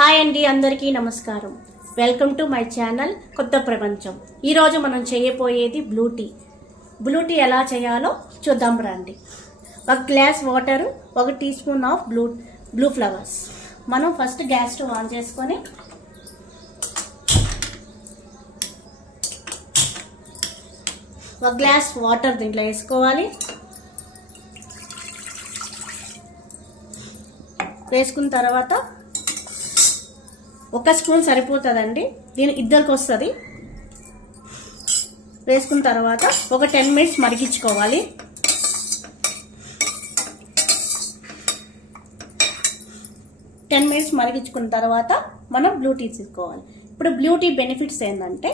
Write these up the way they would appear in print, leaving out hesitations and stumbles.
Hi అండి, అందరికీ నమస్కారం. వెల్కమ్ టు మై ఛానల్ కొత్త ప్రపంచం. ఈరోజు మనం చేయబోయేది బ్లూ టీ ఎలా చేయాలో చూద్దాం రండి. 1 glass water, 1 teaspoon of blue flowers. మనం ఫస్ట్ గ్యాస్ స్టవ్ ఆన్ చేసుకొని ఒక గ్లాస్ వాటర్ దీంట్లో వేసుకోవాలి. వేసుకున్న తర్వాత 1 స్పూన్ సరిపోతుందండి, దీని ఇద్దరికి వస్తుంది. వేసుకున్న తర్వాత ఒక 10 మినిట్స్ మరిగించుకోవాలి. మరిగించుకున్న తర్వాత మనం బ్లూ టీ తీసుకోవాలి. ఇప్పుడు బ్లూ టీ బెనిఫిట్స్ ఏంటంటే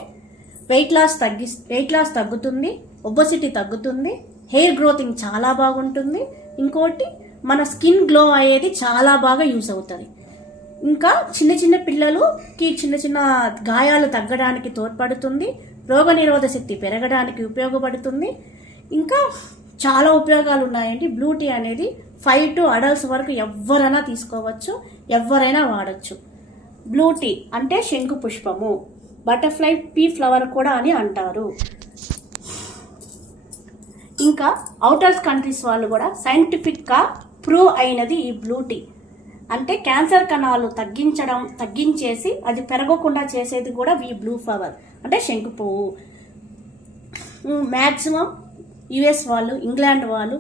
వెయిట్ లాస్ తగ్గుతుంది, ఒబెసిటీ తగ్గుతుంది, హెయిర్ గ్రోతింగ్ చాలా బాగుంటుంది. ఇంకోటి మన స్కిన్ గ్లో అయ్యేది చాలా బాగా యూస్ అవుతుంది. ఇంకా చిన్న పిల్లలకి చిన్న గాయాలు తగ్గడానికి తోడ్పడుతుంది. రోగనిరోధక శక్తి పెరగడానికి ఉపయోగపడుతుంది. ఇంకా చాలా ఉపయోగాలు ఉన్నాయండి. బ్లూ టీ అనేది 5 to అడల్ట్స్ వరకు ఎవరైనా తీసుకోవచ్చు, ఎవరైనా వాడచ్చు. బ్లూ టీ అంటే శంకు పుష్పము, బటర్ఫ్లై పీ ఫ్లవర్ కూడా అని అంటారు. ఇంకా అవుటర్ కంట్రీస్ వాళ్ళు కూడా సైంటిఫిక్గా ప్రూవ్ అయినది ఈ బ్లూ టీ. అంటే క్యాన్సర్ కణాలు తగ్గించేసి అది పెరగకుండా చేసేది కూడా ఈ బ్లూ ఫ్లవర్ అంటే శంకు పువ్వు. మ్యాక్సిమం యుఎస్ వాళ్ళు, ఇంగ్లాండ్ వాళ్ళు,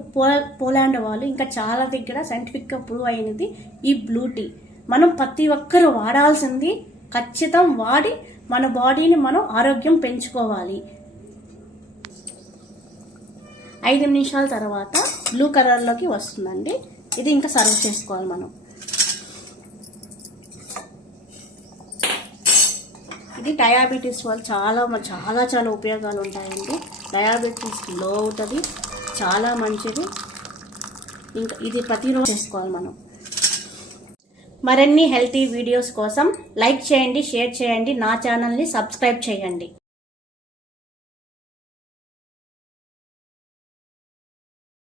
పోలాండ్ వాళ్ళు ఇంకా చాలా దగ్గర సైంటిఫిక్గా ప్రూవ్ అయినది ఈ బ్లూ టీ. మనం ప్రతి ఒక్కరు వాడాల్సింది, ఖచ్చితం వాడి మన బాడీని మనం ఆరోగ్యం పెంచుకోవాలి. 5 నిమిషాల తర్వాత బ్లూ కలర్లోకి వస్తుందండి. ఇది ఇంకా సర్వ్ చేసుకోవాలి మనం. ఇది డయాబెటీస్ వాళ్ళు చాలా ఉపయోగాలు ఉంటాయండి. డయాబెటీస్ లో అవుతుంది, చాలా మంచిది. ఇంకా ఇది ప్రతిరోజు చేసుకోవాలి మనం. మరిన్ని హెల్తీ వీడియోస్ కోసం లైక్ చేయండి, షేర్ చేయండి, నా ఛానల్ని సబ్స్క్రైబ్ చేయండి.